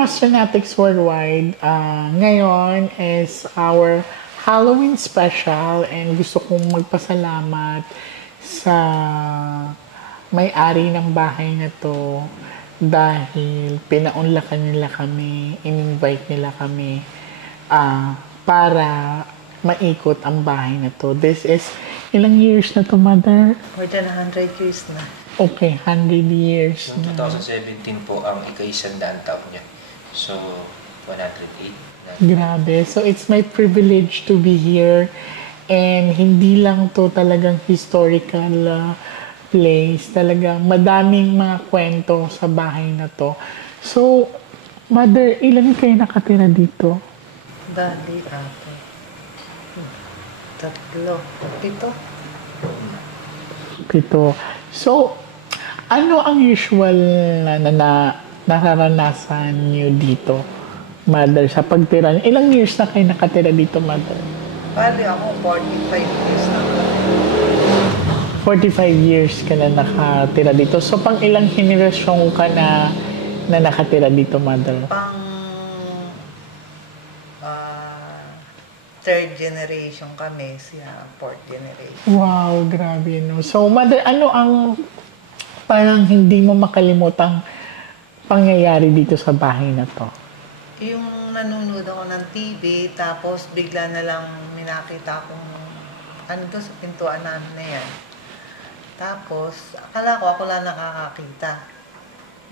Astronatics Worldwide, ngayon is our Halloween special and gusto kong magpasalamat sa may-ari ng bahay na to dahil pinaunlakan nila kami, in-invite nila kami para maikot ang bahay na to. This is, ilang years na to, Mother? More than 100 years na. Okay, 100 years Noong na. 2017 po ang ika-100 taon niya. So, 108. Grabe. So, it's my privilege to be here. And hindi lang to talagang historical place. Talagang madaming mga kwento sa bahay na to. So, Mother, ilan kayo nakatira dito? Bali, apo. 3, 7. Pito. So, ano ang usual na nararanasan niyo dito, Mother, sa pagtira? Ilang years na kayo nakatira dito, Mother? Bali ako, 45 years na. 45 years ka na nakatira dito. So, pang ilang henerasyon ka na nakatira dito, Mother? Pang third generation kami, siya fourth generation. Wow, grabe, no? So, Mother, ano ang parang hindi mo makalimutang pangyayari dito sa bahay na to? Yung nanonood ako ng TV, tapos bigla na lang minakita akong ano doon sa pintuan namin na yan. Tapos, akala ko ako lang nakakakita.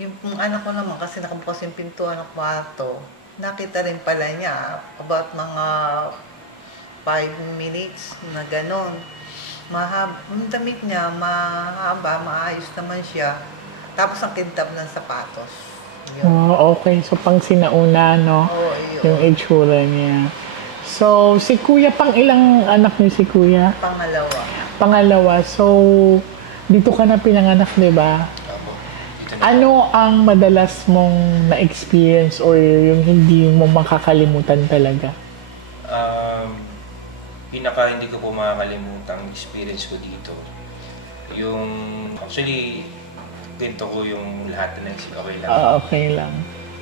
Yung anak ko naman, kasi nakabukas yung pintuan ng kwarto, nakita rin pala niya about mga 5 minutes na ganon. Yung damit niya, mahaba, maayos naman siya. Tapos ang kintab ng sapatos. Yun. Oh, okay. So, pang sinauna, no? Oo, yun. Yung itsura niya. So, si Kuya, pang ilang anak niyo si Kuya? Pangalawa. Pangalawa. So, dito ka na pinanganak, di ba? Opo. Ito na. Ano ang madalas mong na-experience or yung hindi mo makakalimutan talaga? Pinaka hindi ko po makakalimutang experience ko dito. Yung, actually, ganito ko yung lahat na okay lang. Okay lang.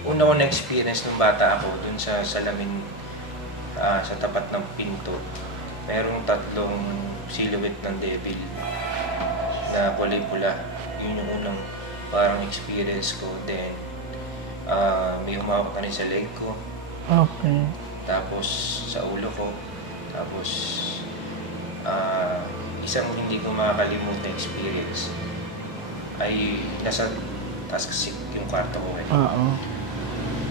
Una ko na-experience nung bata ako dun sa salamin sa tapat ng pinto. Merong 3 silhouette ng devil na kulay pula. Yun yung unang parang experience ko. Then, may humawak na rin sa leg ko. Okay. Tapos sa ulo ko. Tapos, isang hindi ko makakalimutan experience ay nasa taas kasi yung kwarto ko eh. Oo.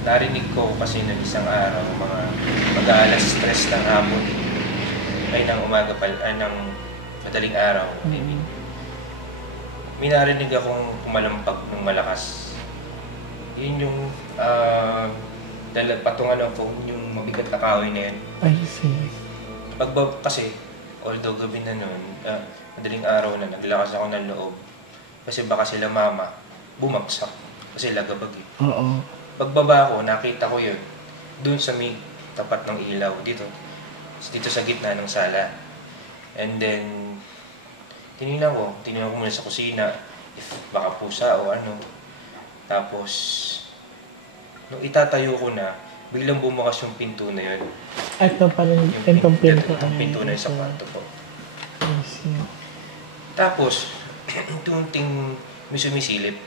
Narinig ko kasi ng isang araw, mga mag-aalas stress ng hapon, ay ng umaga ng madaling araw. May narinig akong kumalampag ng malakas. Yun yung patungan ng phone, yung mabigat na kahoy na yun. I see. Kasi, although gabi na nun, madaling araw na, naglakas ako ng loob. Kasi baka sila mama, bumagsak. Kasi lagabag eh. Oo. Pagbaba ko, nakita ko yun. Doon sa may tapat ng ilaw, dito sa gitna ng sala. And then, tinignan ko muna sa kusina, if baka pusa o ano. Tapos, nung itatayo ko na, biglang bumukas yung pinto na yun. Ito pa rin, itong pinto. Itong pinto na yun sa kwarto ko. I see. Tapos, tunting may sumisilip.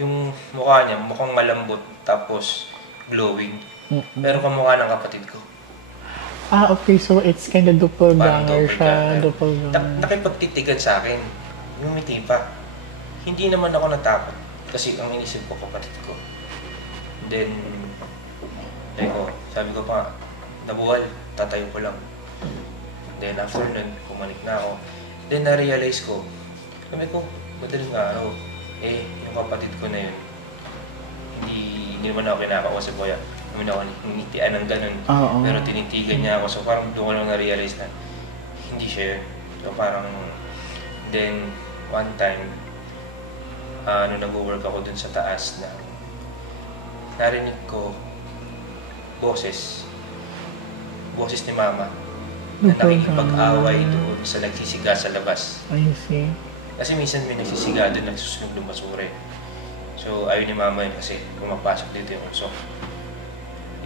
Yung mukha niya, mukhang malambot, tapos glowing. Pero kamukha ng kapatid ko. Okay. So, it's kind of doppelganger Parang siya. doppelganger. Doppelganger. Nakipagtitigan sa akin. Yung ngiti pa. Hindi naman ako natakot. Kasi ang inisip ko, kapatid ko. Then, sabi ko pa, nabuwal, tatayo ko lang. Then after nun, pumanik na ako. Then na-realize ko, sabi ko, madaling araw, yung kapatid ko na yun, hindi naman ako kinakausap ko yan. Hindi naman ako nangitian ng ganun. Pero tinitigan niya ako. So parang doon ko lang na-realize na hindi siya yun. So parang, then one time, nung nag-work ako dun sa taas na narinig ko boses ni mama na nakikipag-away doon sa nagsisiga sa labas. I see. Kasi minsan may nagsisiga doon, nagsusunog ng basura. So So, ayaw ni mama yun kasi pumapasok dito yung usok.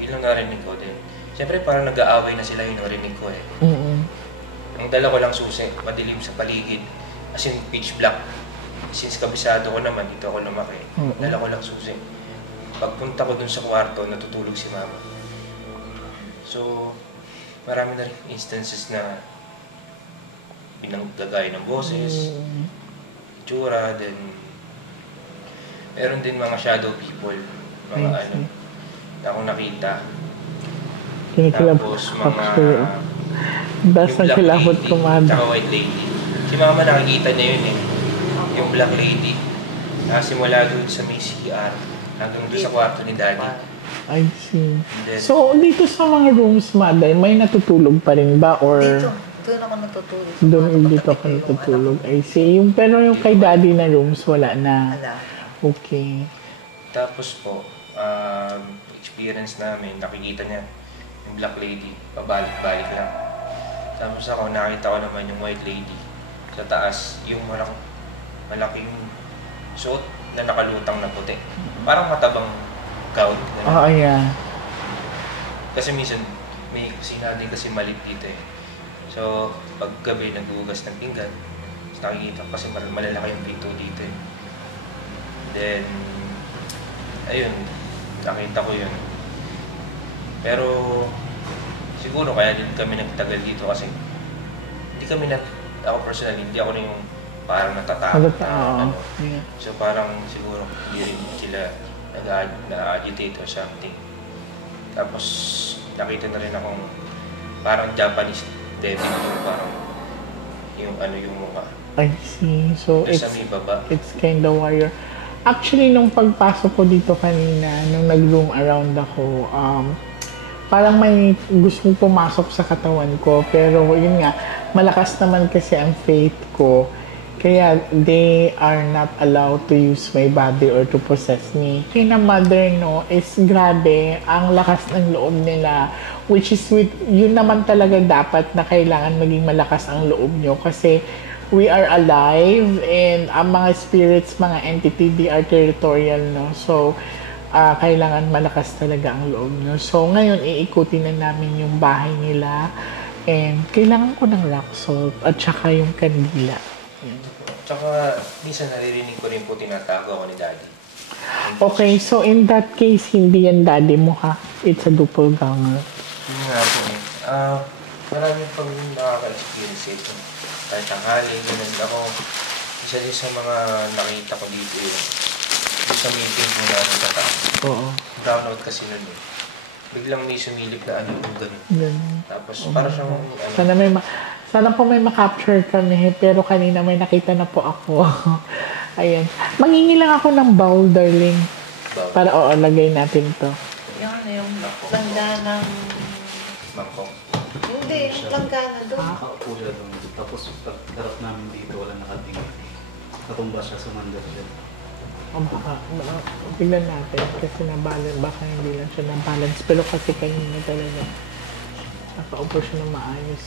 Yun lang narinig ko din. Siyempre, parang nag-aaway na sila yung narinig ko eh. Ang dala ko lang susi, madilim sa paligid. As in, pitch black. Since kabisado ko naman, dito ako lumaki. Dala ko lang susi. Pagpunta ko dun sa kwarto, natutulog si mama. So, marami na rin instances na binanggagay ng boses, itsura, then meron din mga shadow people, mga ano, na akong nakita. Tapos mga Das yung na black kilabot lady, ko, mother. tsaka white lady. Si mama nakikita niya yun eh, yung black lady. Simula doon sa may CR, hanggang doon sa kwarto ni daddy. I see. Then, So, dito sa mga rooms, mother, may natutulog pa rin ba? Or Dito, doon ako natutulog. doon dito ka natutulog? I see. Pero yung kay daddy na rooms, wala na. Wala. Okay. tapos po, experience namin, nakikita niya yung black lady, pabalik-balik lang. Tapos ako, nakita ko naman yung white lady sa taas, yung malaking suot na nakalutang na puti. Parang matabang gown. Oh, yeah. Kasi minsan, may kusina din kasi malit dito eh. So, pag gabi naghugas ng pinggan, nakikita ko kasi malalaki yung pinto dito eh. Then, ayun, nakita ko yun. Pero, siguro kaya din kami nagtagal dito kasi hindi kami ako personally, hindi ako na yung parang natatakot na ano. Yeah. So parang siguro hindi rin sila na-agitate or something. Tapos nakita na rin akong parang Japanese devil yung parang yung ano yung mukha. I see. So, Doon sa may baba. it's kind of warrior. Actually, nung pagpasok ko dito kanina, nung nag-room around ako, parang may gustong pumasok sa katawan ko. Pero yun nga, malakas naman kasi ang faith ko. Kaya they are not allowed to use my body or to possess me. Kina mother, no, is grabe ang lakas ng loob nila. Which is yun naman talaga dapat na kailangan maging malakas ang loob nyo. Kasi we are alive and ang mga spirits, mga entity, they are territorial, no? So, kailangan malakas talaga ang loob nyo. So, ngayon, iikutin na namin yung bahay nila. And kailangan ko ng rock salt at saka yung kandila. Tsaka, minsan naririnig ko rin po tinatago ako ni daddy. Okay, so in that case, hindi yan daddy mo ha? It's a doppelganger. Yun nga po eh. Marami pang nakaka-experience ito. Kahit tanghali, ganun ako. Isa din sa mga nakita ko dito yung sa meeting mo natin sa taas. Oo. Brownout kasi nun eh. Biglang may sumilip na ano yung ganun. Ganun. Tapos para siyang ano. Sana po may ma-capture kami, pero kanina may nakita na po ako. Ayan. Mangingi lang ako ng bowl, darling. Bowl. Para lagay natin to. Yung ano, yung langganang... Mangkok. Hindi, yung langgana doon. Nakakaupo siya doon. Tapos pagkarap namin dito, wala nakatingin. Natumba siya, sumandal siya. Baka, tignan natin kasi na-balance, baka hindi lang siya na-balance. Pero kasi kanina talaga, nakaupo siya na maayos.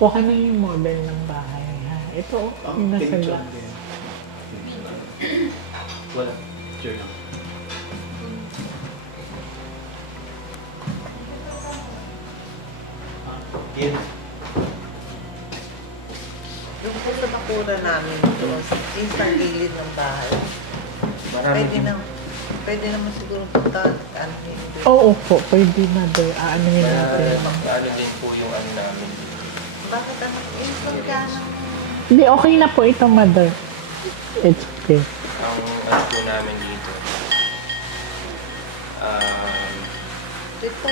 Kuha na yung model ng bahay, ha? Ito, yung nasa la. Wala. Sure lang. Yan. Yung po sa bakura namin doon, isang gilid ng bahay. Marami din. Pwede naman siguro punta, ano yun. Oo po, pwede na doon. Aanuhin natin. Ano din po yung ano namin. Bakit anak, yung langganang... Hindi, okay na po ito, mother. It's okay. Ang ano po namin dito. Ito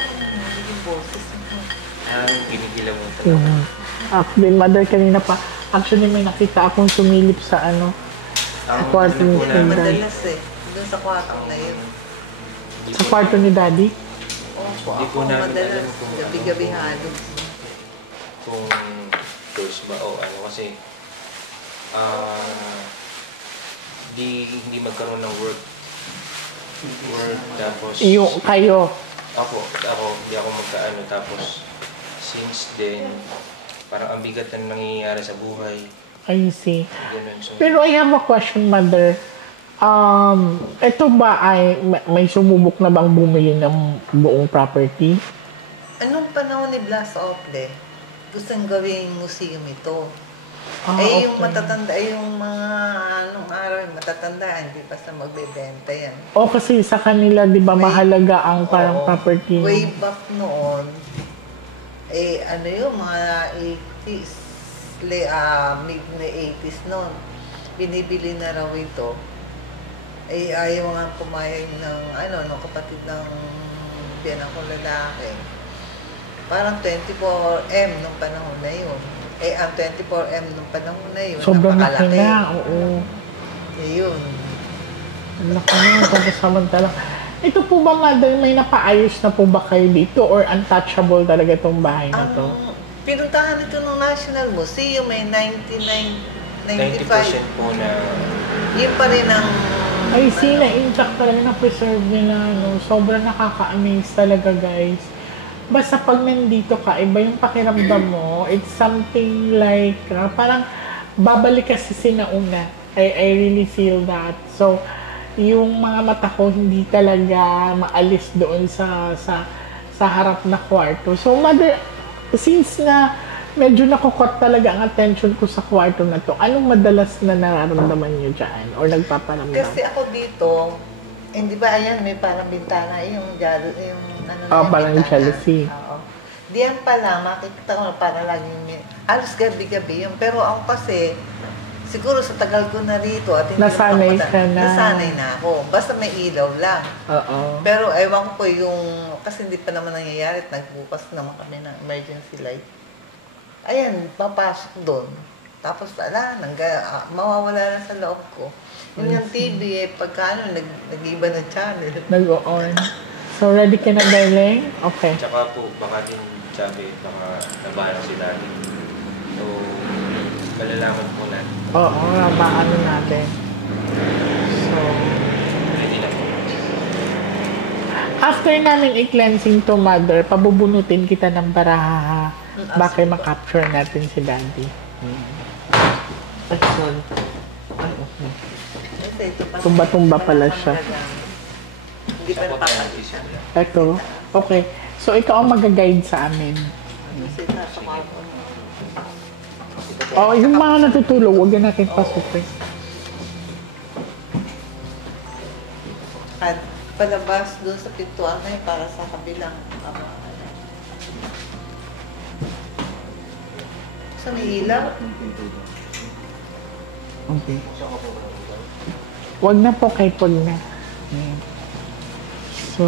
yung boses mo. Ginigilaw mo ito. Actually, mother, kanina pa. Actually, may nakita akong sumilip sa ano. Ang kwarto ano ni po Daddy. namin. Madalas eh. Doon sa kwartong na yun. Sa kwarto ni daddy. Opo, Hindi ako po namin madalas. alam kung ano. Gabi-gabi halos. Kung choice ba o ano kasi hindi magkaroon ng work tapos Yung kayo. ako hindi ako magkaano tapos since then parang ang bigat na nangyayari sa buhay I see. ganun so Pero I have a question, mother. Ito ba ay may sumubok na bang bumili ng buong property? Anong panahon ni Blas Ople, gustong gawing museum ito. Yung Okay. matatanda, yung mga anong araw, matatanda, hindi basta magbebenta yan. O kasi sa kanila, di ba, mahalaga ang parang Oo. property. Way back noon, ano yung mga 80s, mid na 80s noon, binibili na raw ito. Ayaw nga pumayag ng, ng kapatid ng biyanan ko lalaki. Parang 24M nung panahon na yun. Ang 24M nung panahon na yun, Sobrang laki napakalaki. na, oo. Yun. Ang laki na, tapos samantala. Ito po ba, mother, may napaayos na po ba kayo dito or untouchable talaga itong bahay na to? Ang pinuntahan ito ng National Museum ay 90% 95. po na Yun pa rin ang... Ay, see, na-intact talaga, na-preserve nila, no? Sobrang nakaka-amaze talaga, guys. Basta pag nandito ka, iba yung pakiramdam mo. It's something like, parang babalik kasi sinauna. I really feel that. So, yung mga mata ko hindi talaga maalis doon sa harap na kwarto. So, mother, since na medyo nakukot talaga ang attention ko sa kwarto na to, anong madalas na nararamdaman niyo dyan? Or nagpaparamdam? Kasi ako dito, hindi ba, ayan, may parang bintana, yung Parang bintana. jealousy. Oo. Diyan pala, makikita ko na parang laging halos gabi-gabi yun. Pero ako kasi, siguro sa tagal ko na rito at hindi Nasanay naman ako ka na. Nasanay na ako. Basta may ilaw lang. Oo. Pero ewan ko yung, kasi hindi pa naman nangyayari at nagbukas naman kami ng emergency light. Ayan, papasok doon. Tapos mawawala na sa loob ko. Yun yung TV, pagka nag-iba ng channel. Nag-on. So, ready ka na, darling? Okay. tsaka po baka din sabi baka nabahan si daddy. So, malalaman po natin. Oo, maano natin. So, Ready na po. after namin i-cleansing to, mother, pabubunutin kita ng baraha. Baka ma-capture natin si daddy. Ay, sorry. Ay, okay. Kasi ito pa. Tumba-tumba pala siya. Hindi pa Siya po tayo napapalit. nagsisimula. Ito. Okay. So, ikaw ang mag-guide sa amin. Kasi nasa kwarto. Oh, yung mga natutulog, huwag na natin pasukin. At palabas doon sa pintuan na yun para sa kabilang sa may ilaw. Okay. Wag na po, kahit wag na. Ayan. So,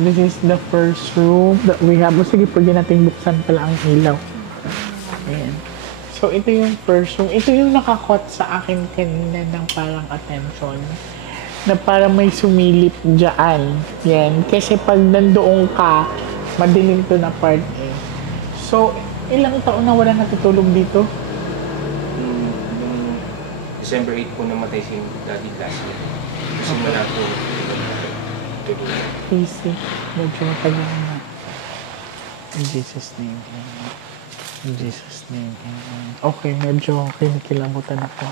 this is the first room that we have. O, sige, pwede natin buksan pala ang ilaw. Ayan. So, ito yung first room. Ito yung nakakot sa akin kanina ng parang attention. Na parang may sumilip dyan. Yan. Kasi pag nandoon ka, madilim to na part eh. So, ilang taon na wala natutulog dito? Yung December 8 po namatay si daddy last year. Simula po tulungan. Easy. Medyo matagal na. In Jesus' name, amen. In Jesus' name, amen. Okay, medyo kinikilabutan ako.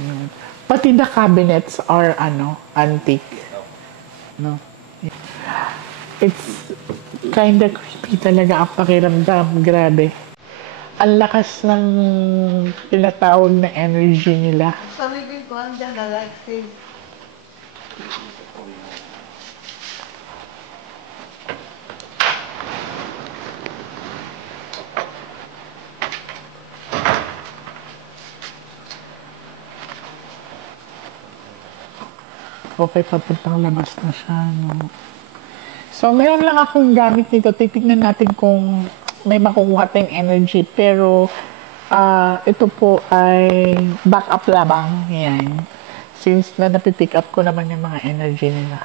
Ayan. Pati the cabinets are, antique. No? It's kinda creepy talaga ang pakiramdam. Grabe. Ang lakas ng tinatawag na energy nila. Sa may pintuan dyan na like safe. Okay, papuntang labas na siya, no? So, meron lang akong gamit nito. Titignan natin kung may makukuha tayong energy. Pero, ito po ay backup labang. Yan. Since na napipick up ko naman yung mga energy nila.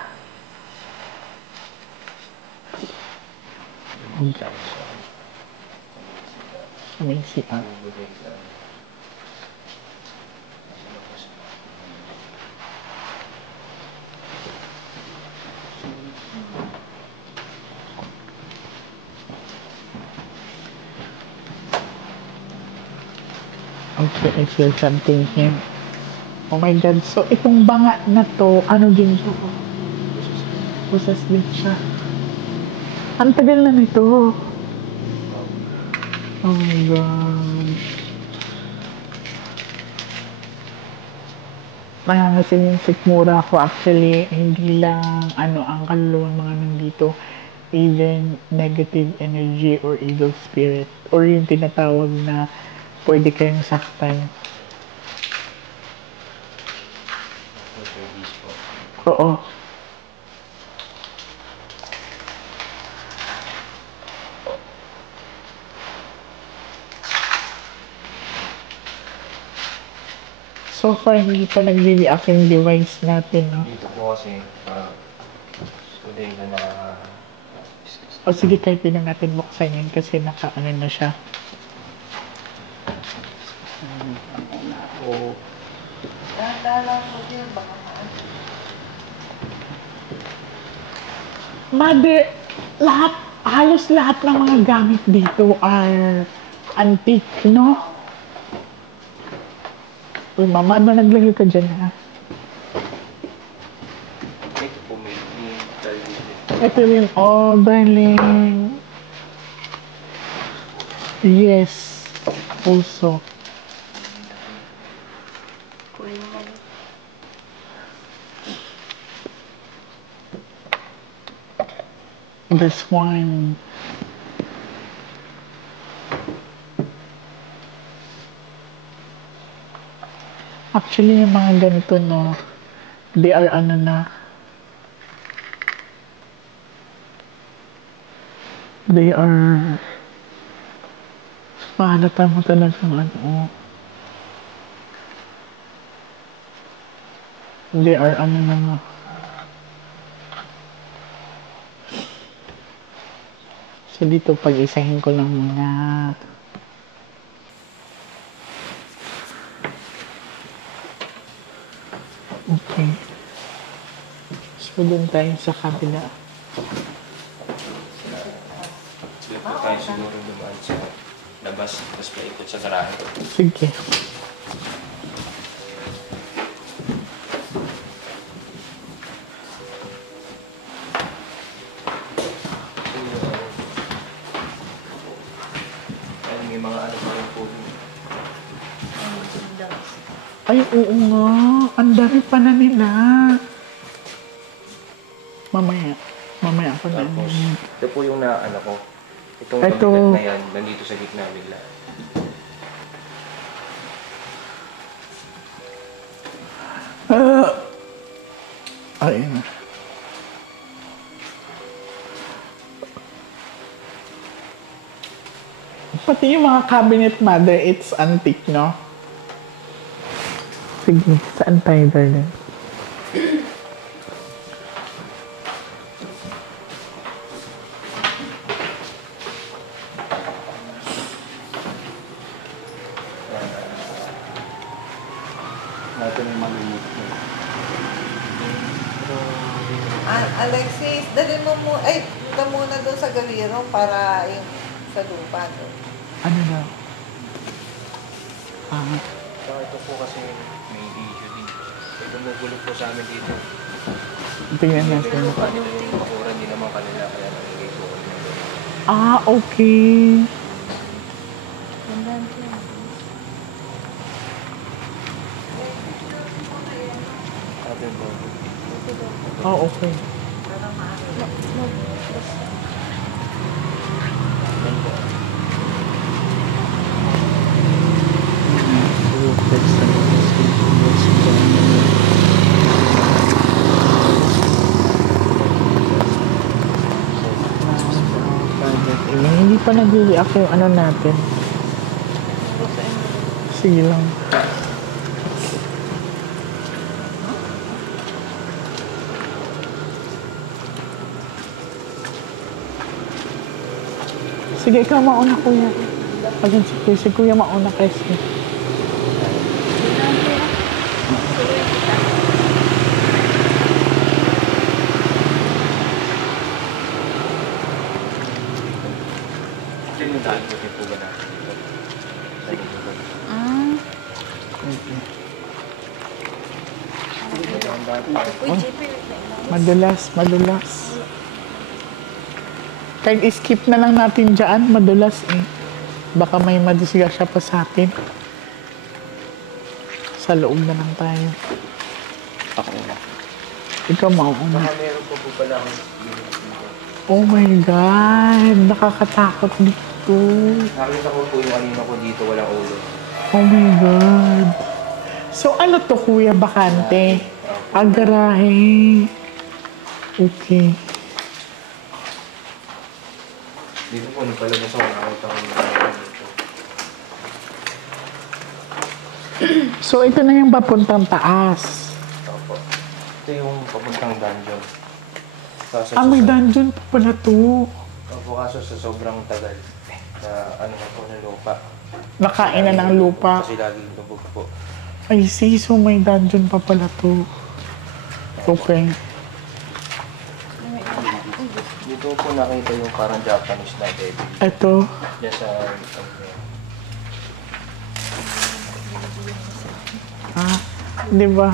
Amazing. Okay, I feel something here. Oh my God. So, itong banga na to, ano din to? Pusas din siya. Ang tagal na nito. Oh my God. Nangangasin yung sikmura ko actually. Hindi lang ang kaluluwa mga nandito. Even negative energy or evil spirit. Or yung tinatawag na pwede kayong saktan. Oo. So far, hindi pa nag-react yung device natin, no? Dito po kasi, hindi na O sige, kahit din na natin buksan yun kasi naka-ano na siya. O, Dahan-dahan po yun, baka maan. Mother, halos lahat ng mga gamit dito are antique, no? Uy, mama, ano naglagay ka dyan, ha? ito po may television. Ito rin, oh, darling. Yes, also. This one. Actually, yung mga ganito, no, they are ano na, they are, mahalata mo talagang ano, they are ano na nga. So, dito pag-isahin ko lang muna. Okay. So, dun tayo sa kabila. Sige po tayo siguro dumaan sa labas, tapos paikot sa garahe. Sige. Ay, may mga ano pa rin po. Ay, oo nga. Ang dami pa na nila. Mamaya ako na. Tapos, ito po yung naano ko. Itong Ito. kabinet na yan, nandito sa gitna bigla. Ayun. Pati yung mga cabinet, mother, it's antique, no? Sige, saan tayo, darling? natin yung maliit. Alexis, dali mo mo, ay, punta muna doon sa gawiro para yung sa lupa doon. Ano na? Saka ito po kasi may issue din. May gumugulo po sa amin dito. Tingnan Hindi natin. naman kanila yung bakura, hindi naman kanila kaya nalagay po kami ng ganun. Okay. Sabi mo, Okay. yan po. Hindi pa nag-react yung ano natin. Sige lang. Sige, ikaw mauna, kuya. Pagin si kuya mauna kasi. Tinundahan ko din po ba natin dito? Sa likod. Okay. Madulas, madulas. Kahit skip na lang natin dyan, madulas eh. Baka may madisgrasya pa sa atin. Sa loob na lang tayo. Ako na. Ikaw mauna. Baka meron po pala akong unit dito. Oh my God! Nakakatakot dito. Nakita ko po yung anino ko dito, walang ulo. Oh my God! So ano to, Kuya? Bakante? Ang garahe. Okay. Dito po, nagpalabas ako, nakita ko yung anino dito. So ito na yung papuntang taas. Opo. Ito yung papuntang dungeon. Kaso May dungeon pa pala to. Opo, kaso sa sobrang tagal na ano na po na lupa. Nakain na ng lupa. Kasi laging lubog po. I see. So may dungeon pa pala to. Okay. Dito po nakita yung parang Japanese na devil. Ito. Diyan sa Di ba?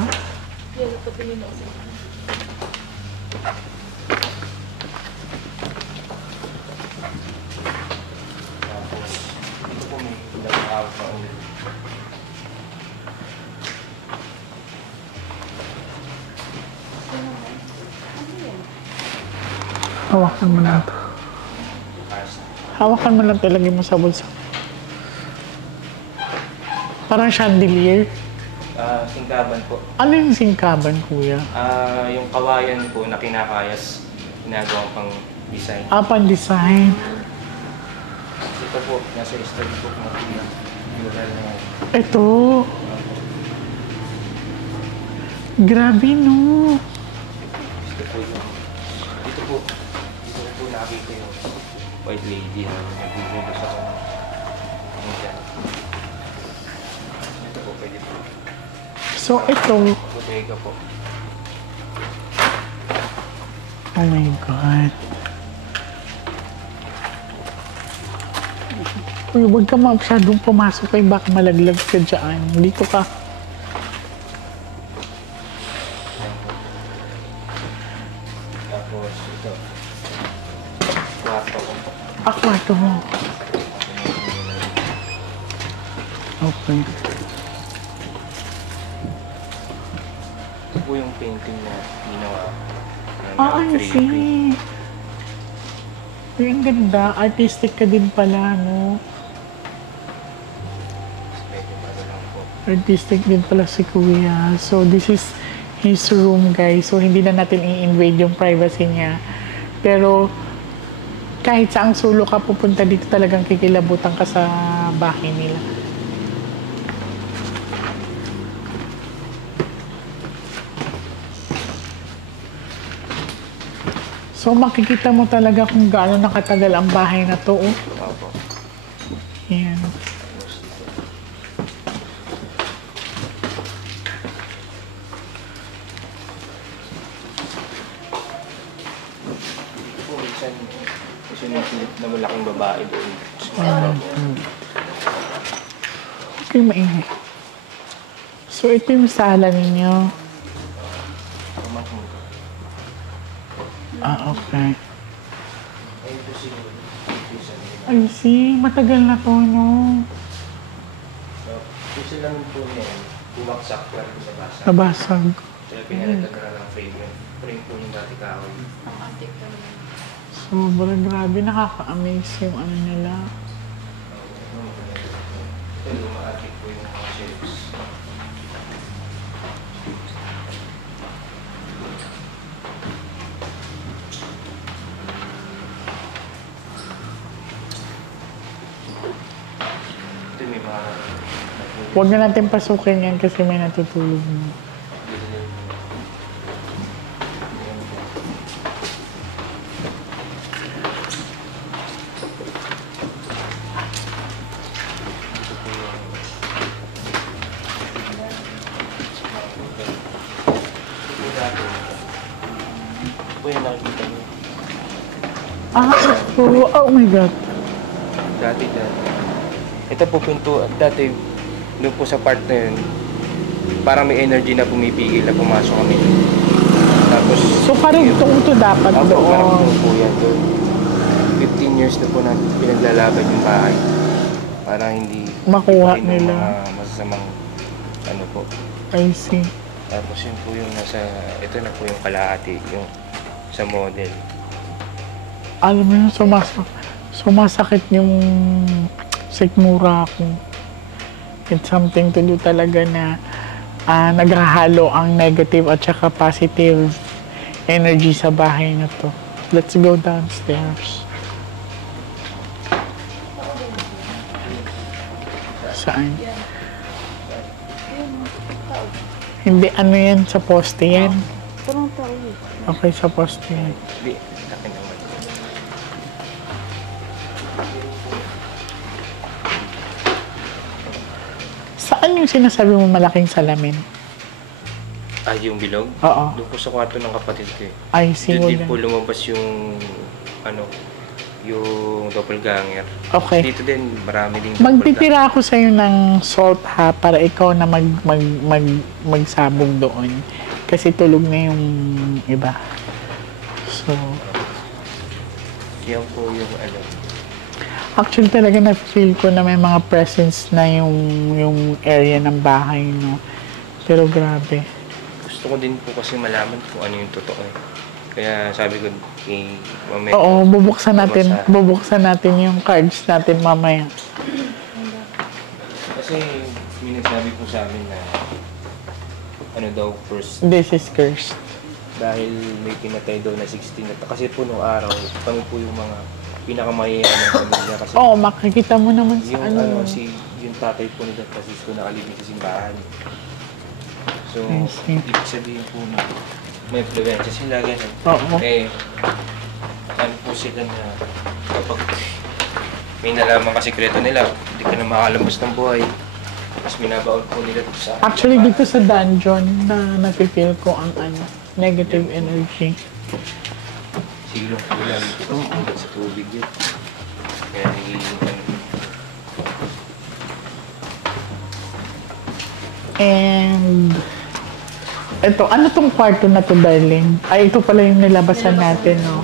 tapos dito po may pinag-ahawak na ulo. Hawakan mo lang to. Hawakan mo lang talaga mo sa bulsa. Parang chandelier. Singkaban po. Ano yung singkaban, Kuya? Yung kawayan po na kinakayas, ginagawang pang design. Pan-design. Ito po, nasa study book na pina. Mural na yan. Ito. Grabe, no? Dito po yung, dito po nakita yung white lady na nagbubulong sa kanya. Ano dyan? Ito po, pwede po. So, ito. Bodega po. Oh my God. Uy, huwag ka masyadong pumasok kay baka malaglag ka dyan. Dito ka. Tapos ito. Kwarto po. Kwarto mo. Okay. Ito po yung painting na ginawa. I see. Uy, ang ganda. Artistic ka din pala, no? Medyo ano lang po. Artistic din pala si Kuya. So, this is his room, guys. So, hindi na natin i-invade yung privacy niya. Pero, kahit saang sulo ka pupunta dito, talagang kikilabutan ka sa bahay nila. So, makikita mo talaga kung gaano nakatagal ang bahay na to. Oh. Opo. Yan. Tapos ito. Ito po, minsan yung silip na malaking babae doon. Okay, maingay. So, ito yung sala ninyo. Okay. Ayun po siguro. I see. Matagal na to, no? Kasi lang po niya, bumaksak pa rin sa basa. Nabasag. Kaya pinalitan na lang ng frame yun. Frame po yung dati kahoy. Sobrang grabe. Nakaka-amaze yung ano nila. Ito yung ma-attic po yung mga shelves. Ito may mga... Huwag na natin pasukin yan kasi may natutulog na. Ito yung nakikita niyo. Oh my God. Dati. Ito po pinto, dati doon po sa part na yun, parang may energy na pumipigil na pumasok kami. Tapos, So karugtong to dapat ako, parang doon. po yan doon. 15 years na po na pinaglalaban yung bahay. Para hindi Makuha ipin ng nila. mga masasamang ano po. I see. Tapos yun po yung nasa, ito na po yung kalahati, yung sa model. Alam mo yun, sumasakit yung sikmura ko. It's something to do talaga na naghahalo ang negative at saka positive energy sa bahay na to. Let's go downstairs. Saan? Hindi, ano yan? Sa poste yan? Okay, sa poste yan. Hindi, akin naman. Saan yung sinasabi mo malaking salamin? Ah, yung bilog? Oo. Doon po sa kwarto ng kapatid ko eh. Ay, Doon din singulan. po lumabas yung, ano, yung doppelganger. Okay. Dito din, marami din Magtitira ako sa'yo ng salt ha, para ikaw na magsabog doon. Kasi tulog na yung iba. So, Yan po yung ano. actually talaga na-feel ko na may mga presence na yung area ng bahay, no? Pero grabe. Gusto ko din po kasi malaman kung ano yung totoo eh. Kaya sabi ko, mamaya. Oo, bubuksan natin yung cards natin mamaya. Kasi may nagsabi po sa amin na ano daw first This is cursed. dahil may pinatay daw na 16 na kasi po nung araw kami po yung mga pinakamayayaman ng pamilya kasi Oo, makikita mo naman sa yung ano. yung tatay po ni Don Francisco nakalibing sa simbahan. So, I see. ibig sabihin po na may influensya sila ganun. Oo. Eh, ano po sila na kapag may nalaman ka sikreto nila, hindi ka na makalabas ng buhay. Mas minabaon po nila sa Actually, dito sa dungeon na napipil ko ang negative energy. silong po lang ito sa tubig yun. Kaya nagiging ano. And ito, ano tong kwarto na to, darling? Ay, ito pala yung nilabasan natin, no?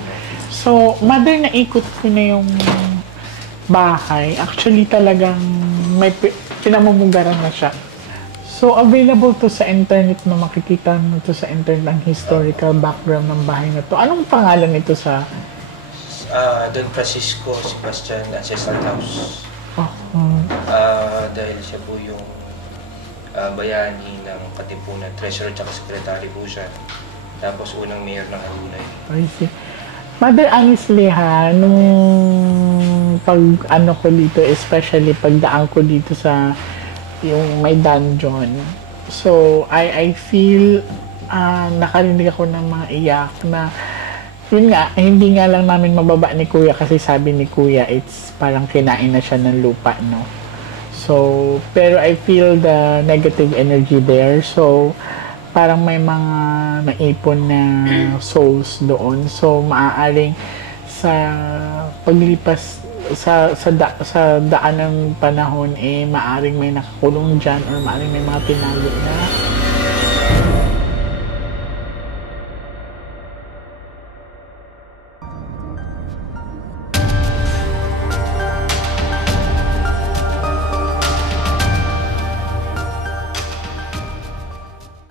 So, mother, naikot ko na yung bahay. Actually, talagang may pinamumugaran na siya. So, available to sa internet na makikita mo to sa internet ang historical background ng bahay na to. Anong pangalan nito sa... Don Francisco Sebastian Ancestral House. Oh, Dahil siya po yung bayani ng Katipunan, treasurer at secretary po siya. Tapos unang mayor ng Halunay. I see. Mother, honestly ha, nung pag-ano ko dito, especially pagdaan ko dito sa yung may dungeon. So, I feel nakarinig ako ng mga iyak na yun nga, hindi nga lang namin mababa ni Kuya kasi sabi ni Kuya, it's parang kinain na siya ng lupa, no? So, pero I feel the negative energy there. So, parang may mga naipon na souls doon. So, maaaring sa paglipas sa daan ng panahon, maaaring may nakakulong dyan or maaaring may mga tinago na